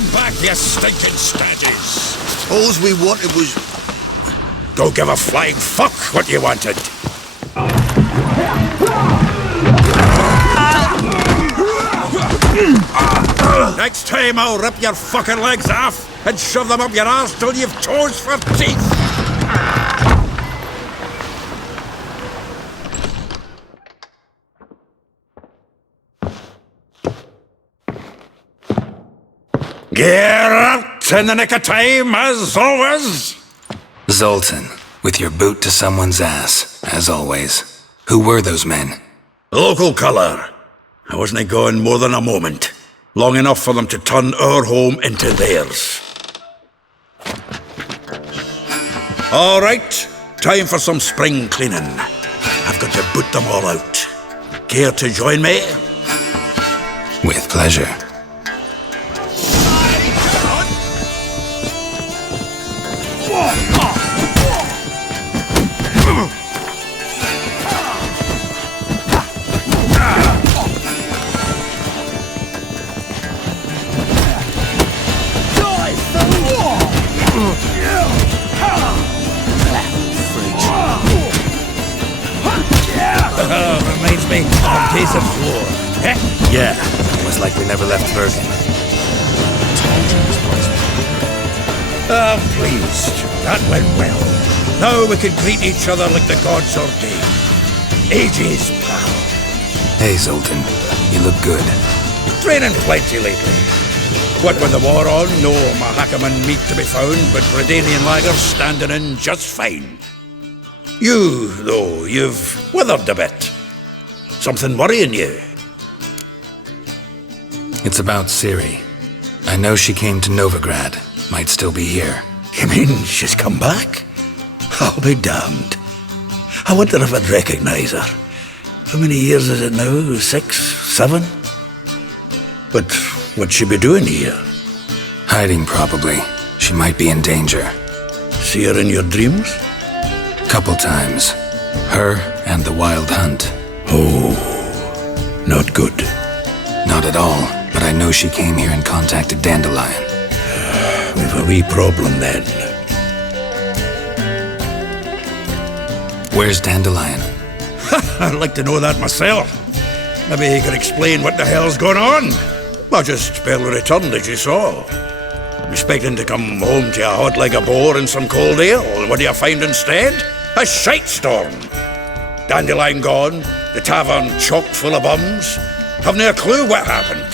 Come back, you stinking staggies! All we wanted was... Don't give a flying fuck what you wanted! Next time I'll rip your fucking legs off and shove them up your arse till you've toes for teeth! Geralt, in the nick of time, as always! Zoltan, with your boot to someone's ass, as always. Who were those men? Local colour. I wasn't gone more than a moment. Long enough for them to turn our home into theirs. All right, time for some spring cleaning. I've got to boot them all out. Care to join me? With pleasure. Reminds me of Days of War. Yeah, Almost like we never left Bergen. I'm pleased. That went well. Now we can greet each other like the gods ordained. Ages, pal. Hey, Zoltan. You look good. Training plenty lately. What with the war on, no Mahakaman meat to be found, but Redanian lagers standing in just fine. You, though, you've withered a bit. Something worrying you? It's about Ciri. I know she came to Novigrad. Might still be here. You mean she's come back? I'll be damned. I wonder if I'd recognise her. How many years is it now? 6, 7? But what'd she be doing here? Hiding, probably. She might be in danger. See her in your dreams? Couple times. Her and the Wild Hunt. Oh, not good. Not at all, but I know she came here and contacted Dandelion. We've a wee problem then. Where's Dandelion? I'd like to know that myself. Maybe he could explain what the hell's going on. I just barely returned, as you saw. I'm expecting to come home to a hot like a boar and some cold ale. And what do you find instead? A shite storm. Dandelion gone, the tavern chock full of bums. Haven't a clue what happened.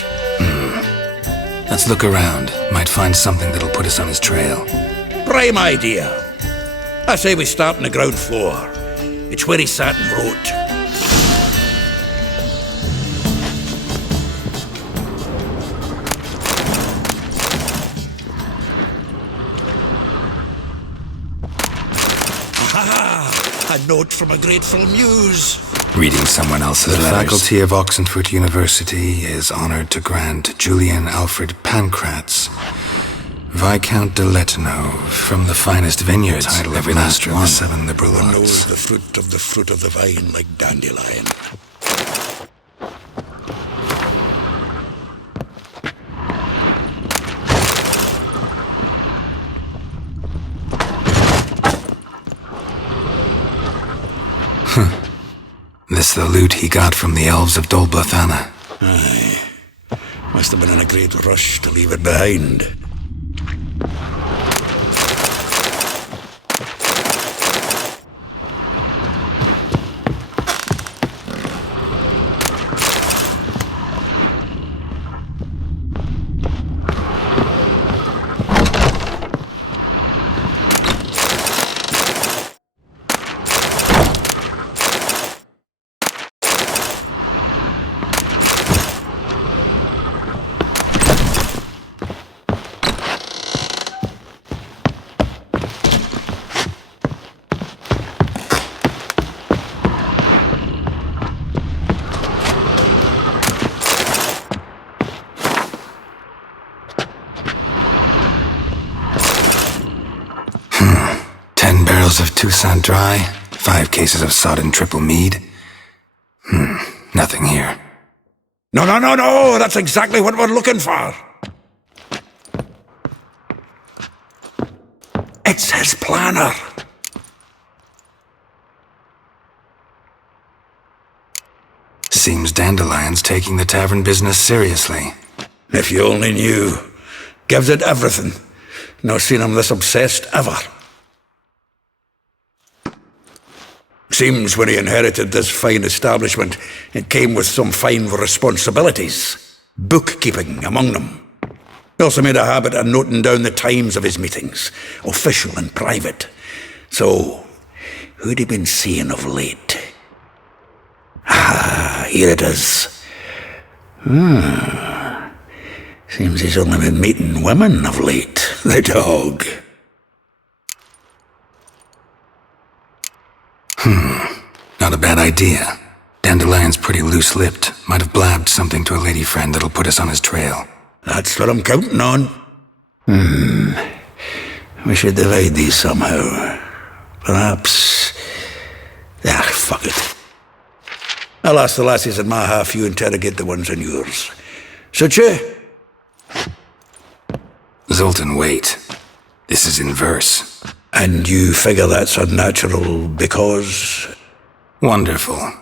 Let's look around. Might find something that'll put us on his trail. Prime idea. I say we start on the ground floor. It's where he sat and wrote. Aha! A note from a grateful muse. Reading someone else's letters. The faculty of Oxenfurt University is honored to grant Julian Alfred Pancratz, Viscount de Lettenau, from the finest vineyards, title of Master of the Seven Liberal Arts. Knows the fruit of the vine like Dandelion. This the loot he got from the elves of Dol Blathanna. Aye. Must have been in a great rush to leave it behind. Of Toussaint Dry, 5 cases of sodden triple mead. Nothing here. No, that's exactly what we're looking for. planner. Seems Dandelion's taking the tavern business seriously. If you only knew. Gives it everything. Not seen him this obsessed ever. Seems when he inherited this fine establishment, it came with some fine responsibilities. Bookkeeping among them. He also made a habit of noting down the times of his meetings, official and private. So, who'd he been seeing of late? Ah, here it is. Seems he's only been meeting women of late, the dog. Not a bad idea. Dandelion's pretty loose-lipped. Might have blabbed something to a lady friend that'll put us on his trail. That's what I'm counting on. We should divide these somehow. Perhaps... fuck it. I'll ask the lassies in my half, you interrogate the ones in yours. Such Zoltan, wait. This is in verse. And you figure that's unnatural because... Wonderful.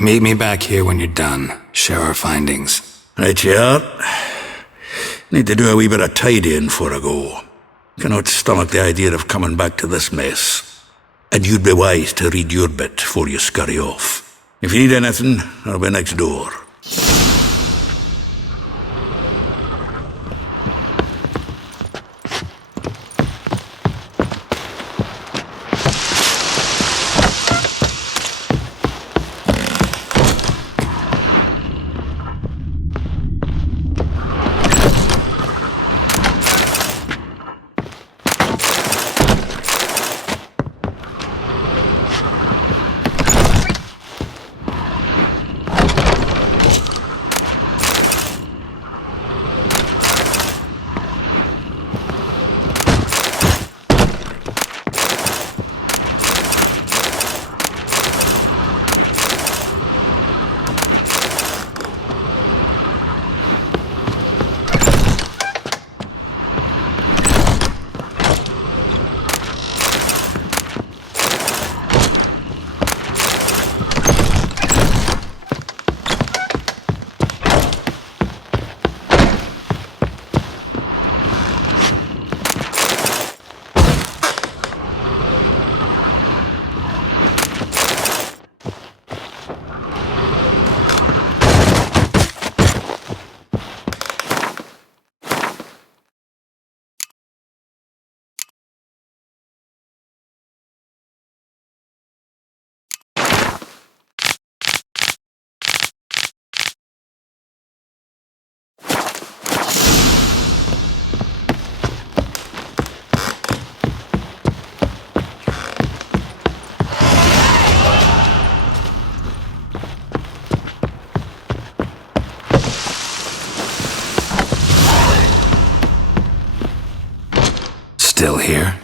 Meet me back here when you're done. Share our findings. Right you are. Need to do a wee bit of tidying before I go. Cannot stomach the idea of coming back to this mess. And you'd be wise to read your bit before you scurry off. If you need anything, I'll be next door. Still here?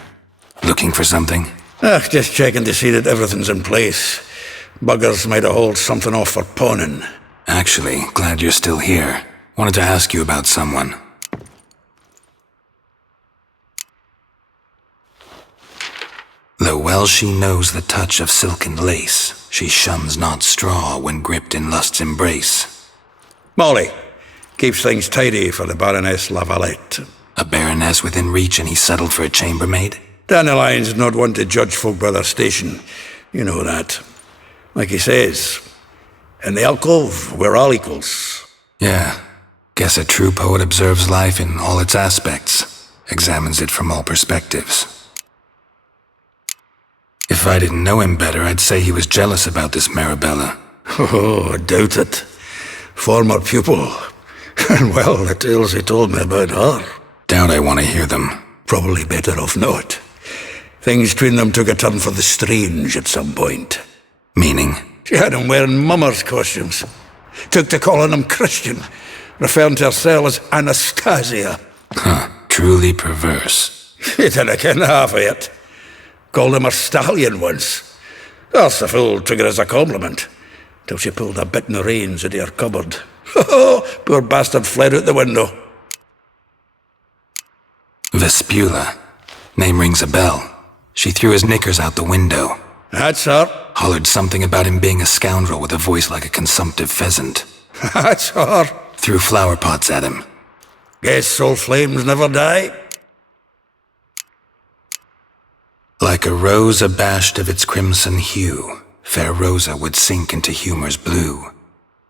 Looking for something? Just checking to see that everything's in place. Buggers might have hauled something off for pawning. Actually, glad you're still here. Wanted to ask you about someone. Though well she knows the touch of silken lace, she shuns not straw when gripped in lust's embrace. Molly. Keeps things tidy for the Baroness Lavalette. A baroness within reach and he settled for a chambermaid? Dandelion's not one to judge folk by their station. You know that. Like he says, in the alcove, we're all equals. Yeah. Guess a true poet observes life in all its aspects, examines it from all perspectives. If I didn't know him better, I'd say he was jealous about this Marabella. Oh, I doubt it. Former pupil. And well, the tales he told me about her. Doubt I want to hear them. Probably better off not. Things between them took a turn for the strange at some point. Meaning? She had him wearing mummers' costumes. Took to calling him Christian, referring to herself as Anastasia. Huh, truly perverse. He didn't ken half of it. Called him a stallion once. That's the fool took it as a compliment, till she pulled a bit in the reins into her cupboard. Poor bastard fled out the window. Vespula. Name rings a bell. She threw his knickers out the window. That's her. Hollered something about him being a scoundrel with a voice like a consumptive pheasant. That's her. Threw flower pots at him. Guess soul flames never die. Like a rose abashed of its crimson hue, fair Rosa would sink into humor's blue.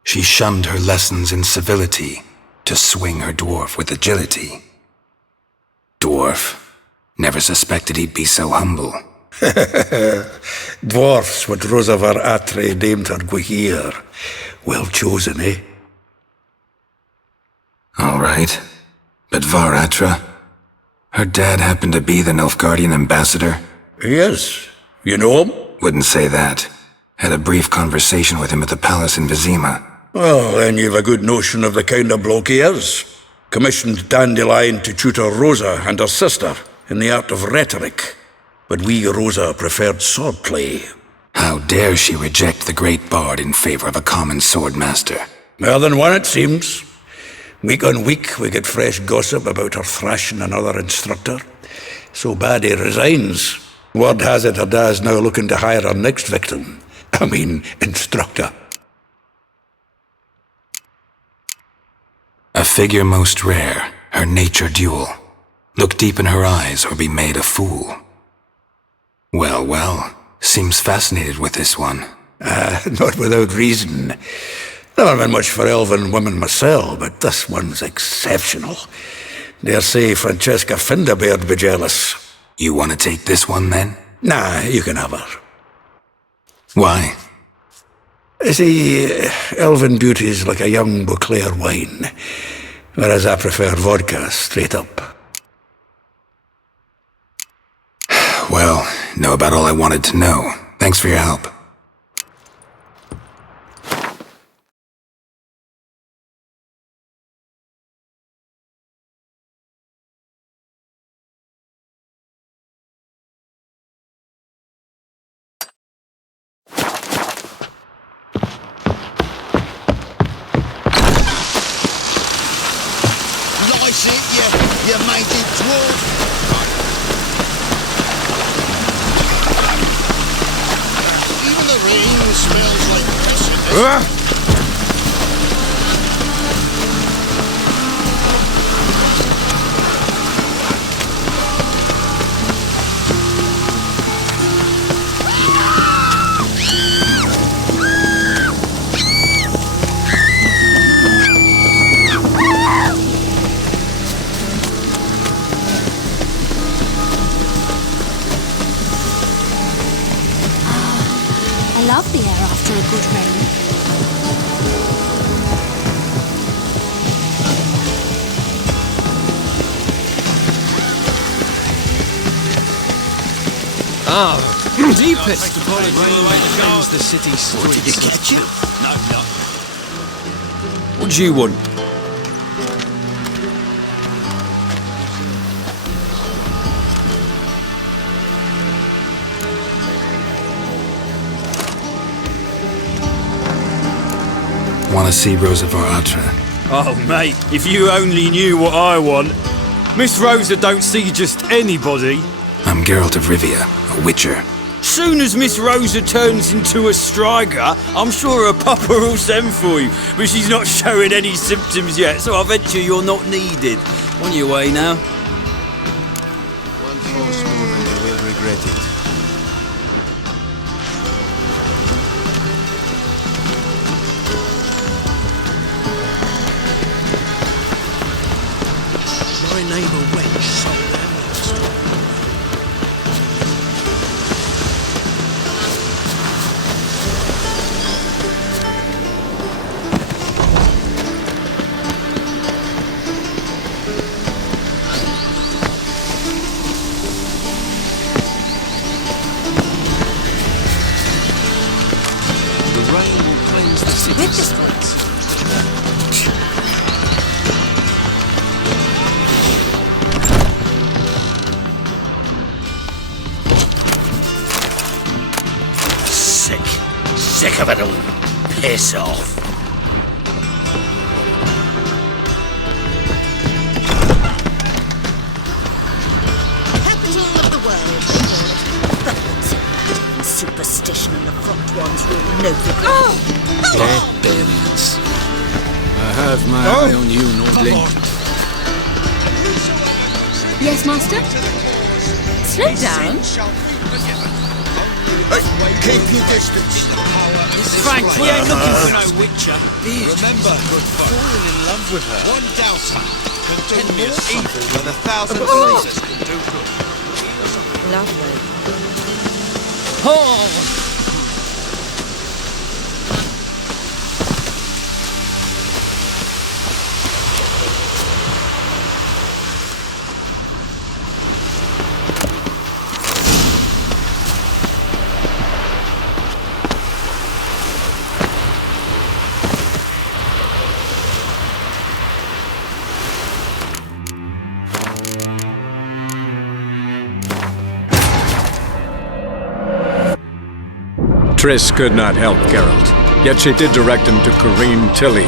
She shunned her lessons in civility to swing her dwarf with agility. Dwarf. Never suspected he'd be so humble. Dwarfs what Rosa var Atre deemed her Gwyhir. Well chosen, eh? All right. But Var Atra? Her dad happened to be the Nilfgaardian ambassador? He is. You know him? Wouldn't say that. Had a brief conversation with him at the palace in Vizima. Well, then you've a good notion of the kind of bloke he is. Commissioned Dandelion to tutor Rosa and her sister in the art of rhetoric. But we, Rosa, preferred swordplay. How dare she reject the great bard in favor of a common swordmaster? More than one, it seems. Week on week, we get fresh gossip about her thrashing another instructor. So bad he resigns. Word has it her dad's now looking to hire her next victim. I mean, instructor. A figure most rare, her nature dual. Look deep in her eyes or be made a fool. Well, well, seems fascinated with this one. Not without reason. Never been much for elven women myself, but this one's exceptional. Dare say Francesca Finderbeard be jealous. You want to take this one, then? Nah, you can have her. Why? See, elven beauty's like a young Beauclair wine, whereas I prefer vodka straight up. Well, know about all I wanted to know. Thanks for your help. Lice it, you mated dwarf. Even the rain smells like precedent. I love the air after a good rain. Deepest drains the city's streets. Did you catch it? No, no. What do you want? Want to see Rosa var Atra? Oh, mate, if you only knew what I want. Miss Rosa don't see just anybody. I'm Geralt of Rivia, a witcher. Soon as Miss Rosa turns into a striker, I'm sure her papa will send for you. But she's not showing any symptoms yet, so I venture you're not needed. On your way now. One false move and you will regret it. My neighbour wench sold that last one. The rain will cleanse the city. With the streets. Sick of it all. Piss off. Capital Barbarians. I have my eye on you, Nordling. Yes, Master? Slow down. Keep your distance. Frank, we ain't looking for no witcher. Remember, falling in love with her. One doubter can do more evil than 1,000 believers can do good. Lovely. Oh! Triss could not help Geralt, yet she did direct him to Corrine Tilly,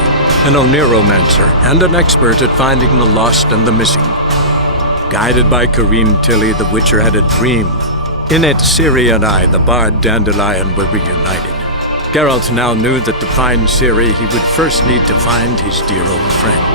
an Oniromancer and an expert at finding the lost and the missing. Guided by Corrine Tilly, the Witcher had a dream. In it, Ciri and I, the bard Dandelion, were reunited. Geralt now knew that to find Ciri, he would first need to find his dear old friend.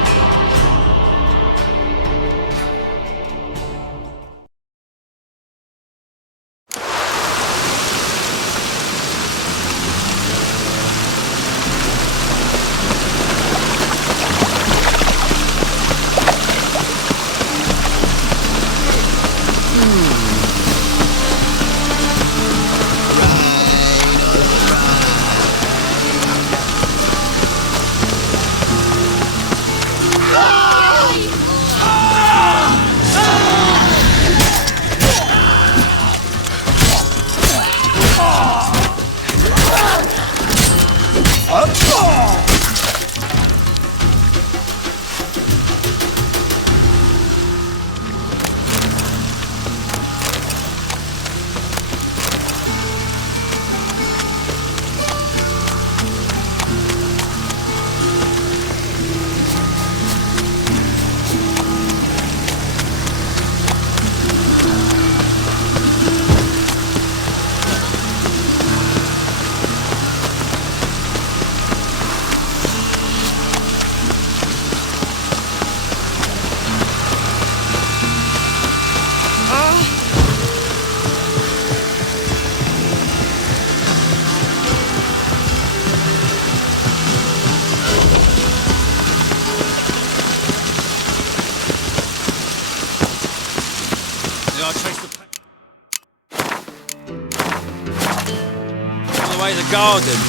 Garden.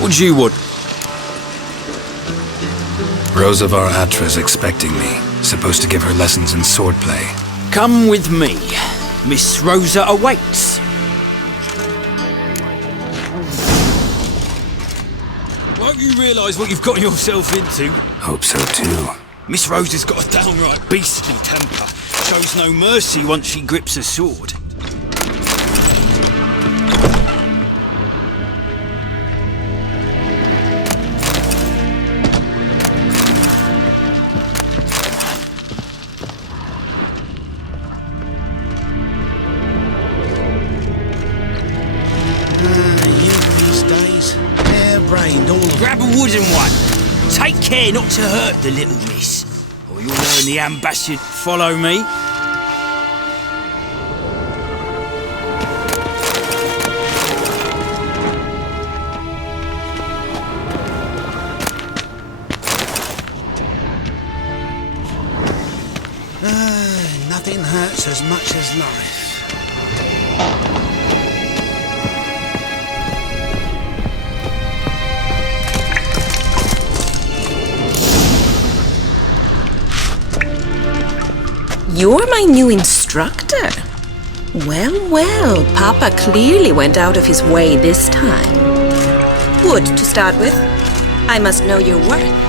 What do you want? Rosavar Atra's expecting me. Supposed to give her lessons in swordplay. Come with me. Miss Rosa awaits. Won't you realise what you've got yourself into? Hope so too. Miss Rosa's got a downright beastly temper. Shows no mercy once she grips a sword. Grab a wooden one. Take care not to hurt the little miss, or you'll learn the ambassador. Follow me. Nothing hurts as much as life. You're my new instructor. Well, well, Papa clearly went out of his way this time. Wood to start with. I must know your worth.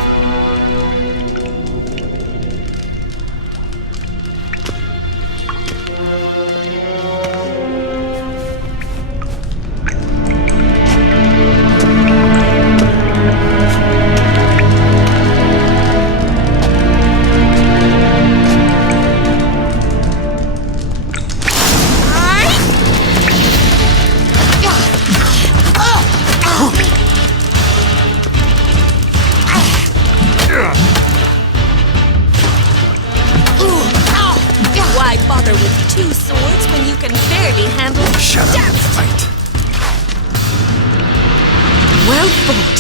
two swords when you can barely handle... Shut up and fight. Well fought.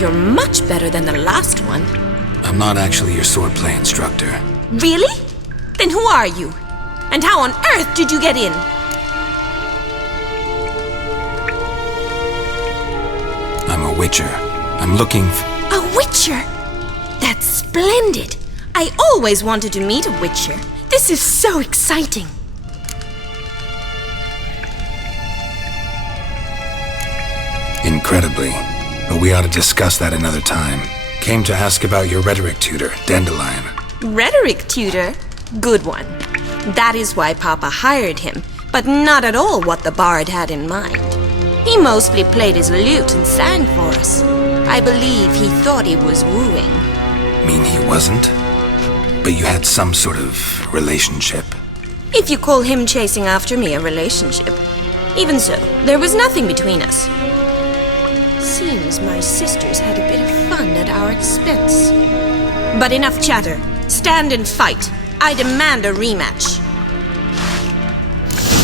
You're much better than the last one. I'm not actually your swordplay instructor. Really? Then who are you? And how on earth did you get in? I'm a witcher. I'm looking for... A witcher? That's splendid. I always wanted to meet a witcher. This is so exciting. Incredibly. But we ought to discuss that another time. Came to ask about your rhetoric tutor, Dandelion. Rhetoric tutor? Good one. That is why Papa hired him, but not at all what the bard had in mind. He mostly played his lute and sang for us. I believe he thought he was wooing. Mean he wasn't? But you had some sort of relationship. If you call him chasing after me a relationship. Even so, there was nothing between us. Seems my sisters had a bit of fun at our expense. But enough chatter. Stand and fight. I demand a rematch.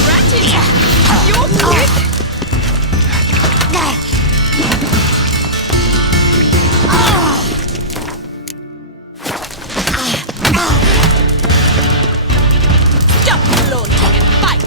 Ratted! You're quick! Stop flaunting and fight!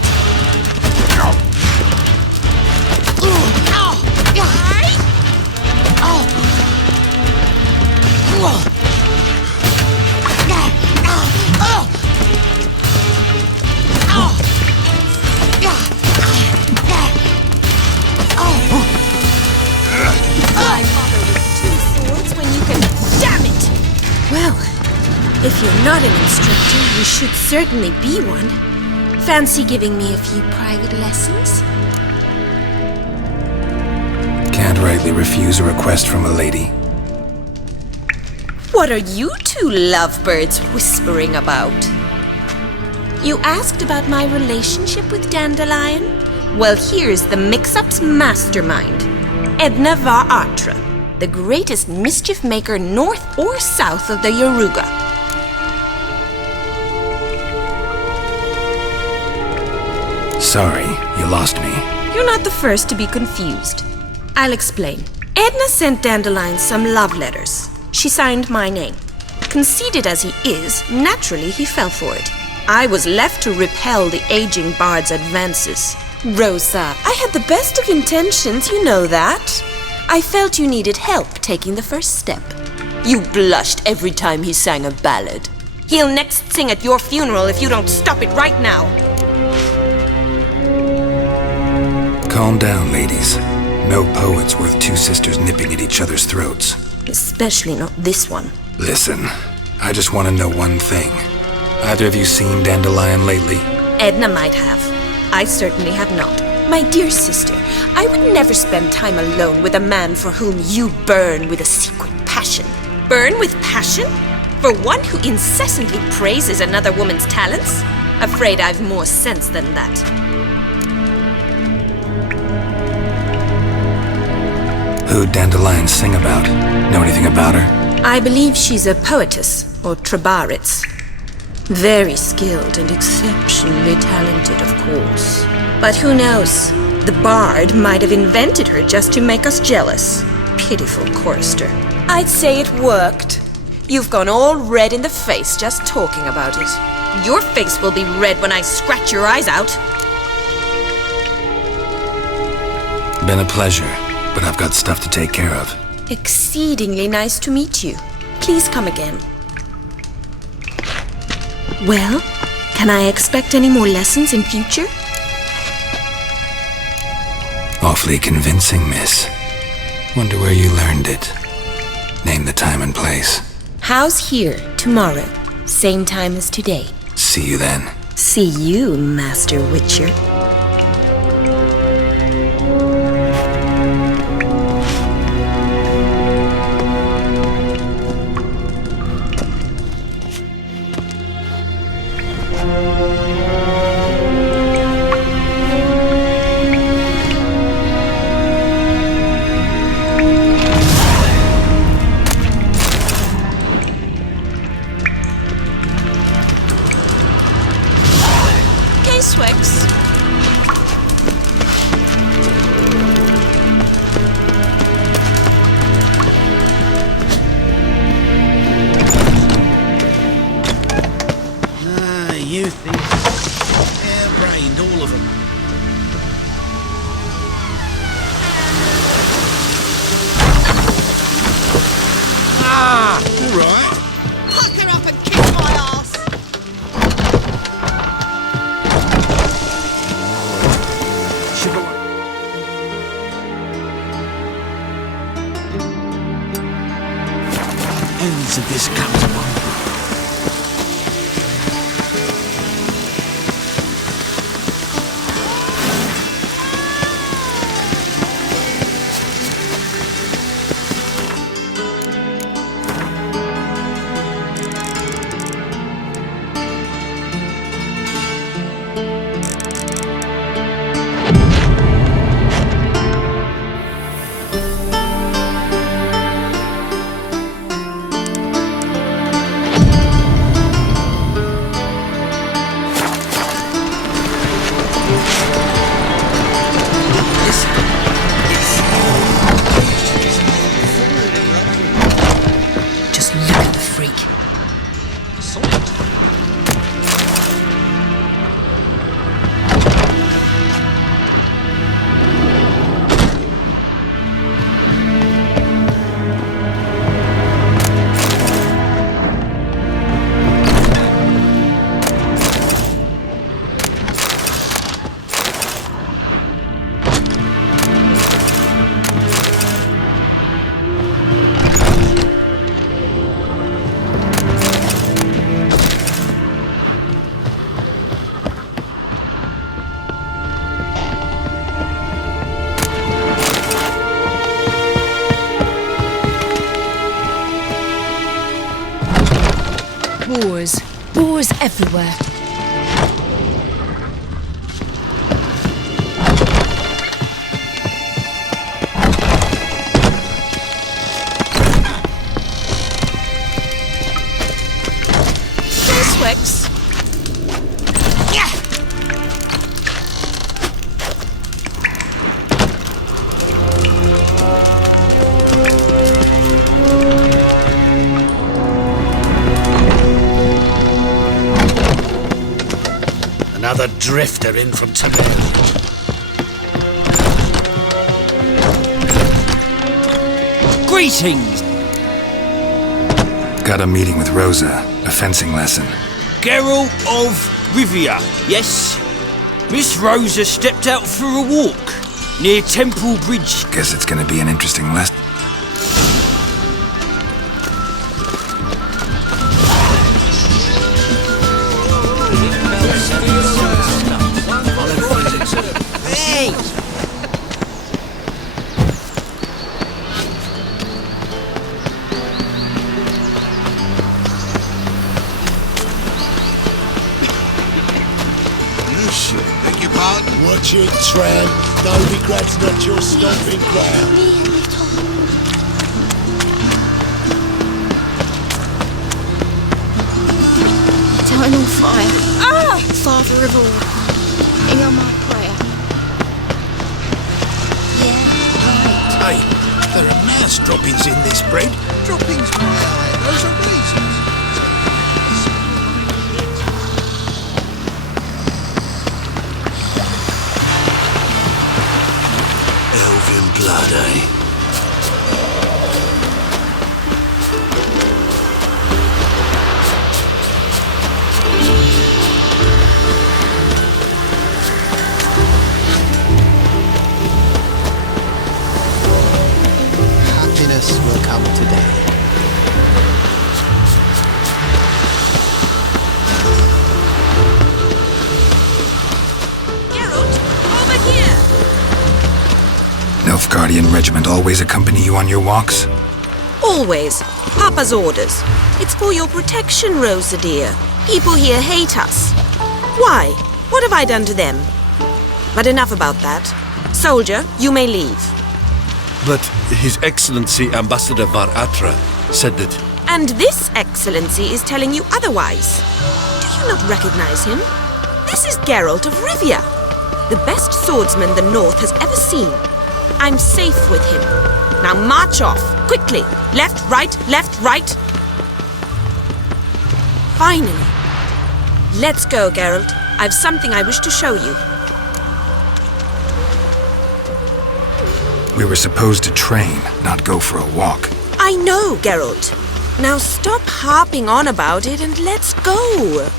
Well, if you're not an instructor, you should certainly be one. Fancy giving me a few private lessons? Can't rightly refuse a request from a lady. What are you two lovebirds whispering about? You asked about my relationship with Dandelion? Well, here's the mix-up's mastermind. Edna var Atra, the greatest mischief maker north or south of the Yaruga. Sorry, you lost me. You're not the first to be confused. I'll explain. Edna sent Dandelion some love letters. She signed my name. Conceited as he is, naturally he fell for it. I was left to repel the aging bard's advances. Rosa, I had the best of intentions, you know that. I felt you needed help taking the first step. You blushed every time he sang a ballad. He'll next sing at your funeral if you don't stop it right now. Calm down, ladies. No poet's worth two sisters nipping at each other's throats. Especially not this one. Listen, I just want to know one thing. Either of you seen Dandelion lately? Edna might have. I certainly have not. My dear sister, I would never spend time alone with a man for whom you burn with a secret passion. Burn with passion? For one who incessantly praises another woman's talents? Afraid I've more sense than that. Who'd Dandelion sing about? Know anything about her? I believe she's a poetess, or trabaritz. Very skilled and exceptionally talented, of course. But who knows? The bard might have invented her just to make us jealous. Pitiful chorister. I'd say it worked. You've gone all red in the face just talking about it. Your face will be red when I scratch your eyes out. Been a pleasure, but I've got stuff to take care of. Exceedingly nice to meet you. Please come again. Well, can I expect any more lessons in future? Awfully convincing, miss. Wonder where you learned it. Name the time and place. House here, tomorrow. Same time as today. See you then. See you, Master Witcher. This works. You think? Hair-brained, all of them. All right. Pucker up and kick my ass! Ends of this comfortable. Boars. Boars everywhere. This works. Another drifter in from somewhere. Greetings! Got a meeting with Rosa, a fencing lesson. Geralt of Rivia, yes? Miss Rosa stepped out for a walk near Temple Bridge. Guess it's gonna be an interesting lesson. Hey! Beg your pardon? Watch your tramp. No regrets, not your stomping ground. Eternal fire. Ah! Father of all, hear my prayer. Yeah, right. Hey, there are mouse droppings in this bread. Droppings, my eye. Those are reasons. Elven blood, eh? Happiness will come today. Geralt, over here! Nilfgaardian regiment always accompany you on your walks? Always. Papa's orders. It's for your protection, Rosa dear. People here hate us. Why? What have I done to them? But enough about that. Soldier, you may leave. But His Excellency Ambassador Var Atra said that... And this excellency is telling you otherwise. Do you not recognize him? This is Geralt of Rivia, the best swordsman the North has ever seen. I'm safe with him. Now march off, quickly. Left, right, left, right. Finally. Let's go, Geralt. I've something I wish to show you. We were supposed to train, not go for a walk. I know, Geralt. Now stop harping on about it and let's go.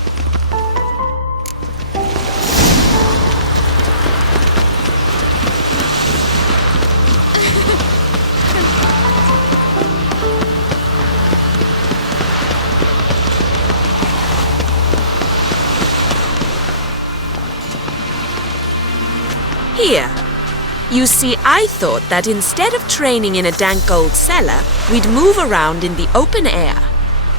Here. You see, I thought that instead of training in a dank old cellar, we'd move around in the open air.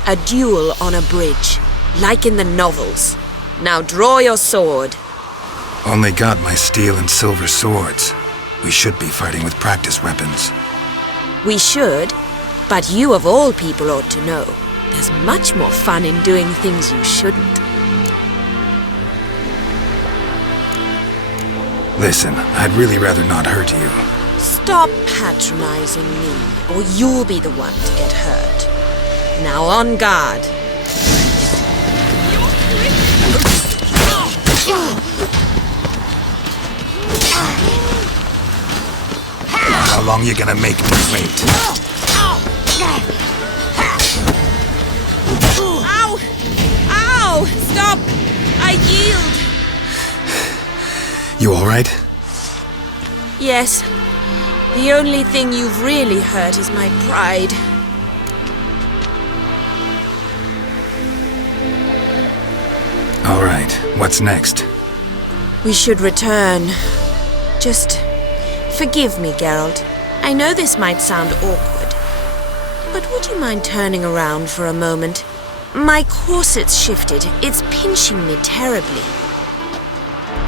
A duel on a bridge, like in the novels. Now draw your sword. Only got my steel and silver swords. We should be fighting with practice weapons. We should, but you of all people ought to know. There's much more fun in doing things you shouldn't. Listen, I'd really rather not hurt you. Stop patronizing me, or you'll be the one to get hurt. Now on guard. How long you gonna make me wait? Ow! Ow! Stop! I yield! You alright? Yes. The only thing you've really hurt is my pride. Alright, what's next? We should return. Just forgive me, Geralt. I know this might sound awkward, but would you mind turning around for a moment? My corset's shifted. It's pinching me terribly.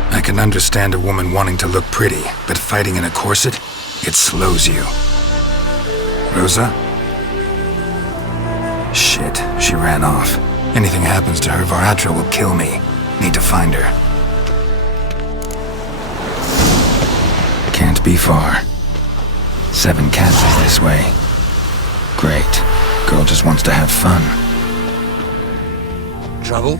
I can understand a woman wanting to look pretty, but fighting in a corset, it slows you. Rosa? Shit, she ran off. Anything happens to her, Varatra will kill me. Need to find her. Can't be far. 7 castles this way. Great. Girl just wants to have fun. Trouble?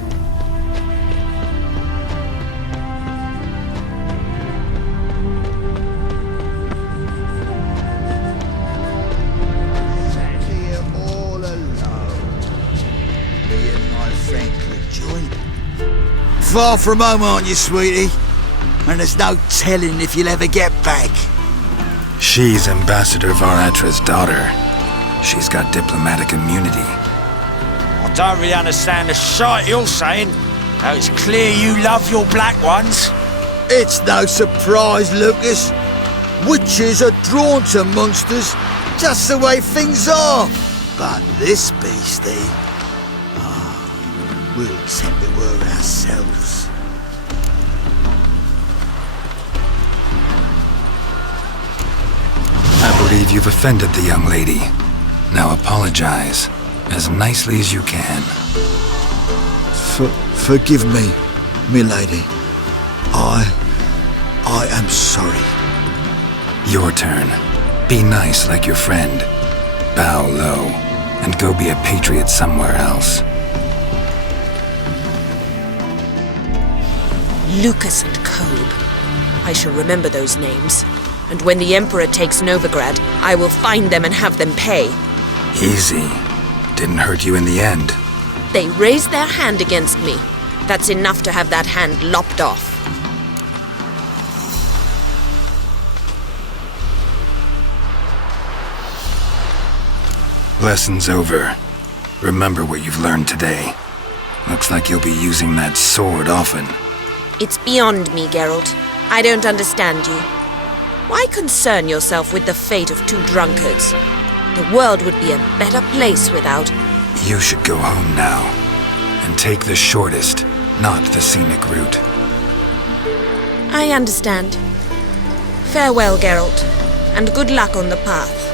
Far from home, aren't you, sweetie? And there's no telling if you'll ever get back. She's Ambassador Varatra's daughter. She's got diplomatic immunity. I don't really understand the shite you're saying. Though it's clear you love your black ones. It's no surprise, Lucas. Witches are drawn to monsters, just the way things are. But this beastie, we'll tend to her ourselves. I believe you've offended the young lady. Now apologize, as nicely as you can. Forgive me, milady. I am sorry. Your turn. Be nice like your friend. Bow low, and go be a patriot somewhere else. Lucas and Kobe. I shall remember those names. And when the Emperor takes Novigrad, I will find them and have them pay. Easy. Didn't hurt you in the end. They raised their hand against me. That's enough to have that hand lopped off. Lesson's over. Remember what you've learned today. Looks like you'll be using that sword often. It's beyond me, Geralt. I don't understand you. Why concern yourself with the fate of 2 drunkards? The world would be a better place without... You should go home now. And take the shortest, not the scenic route. I understand. Farewell, Geralt. And good luck on the path.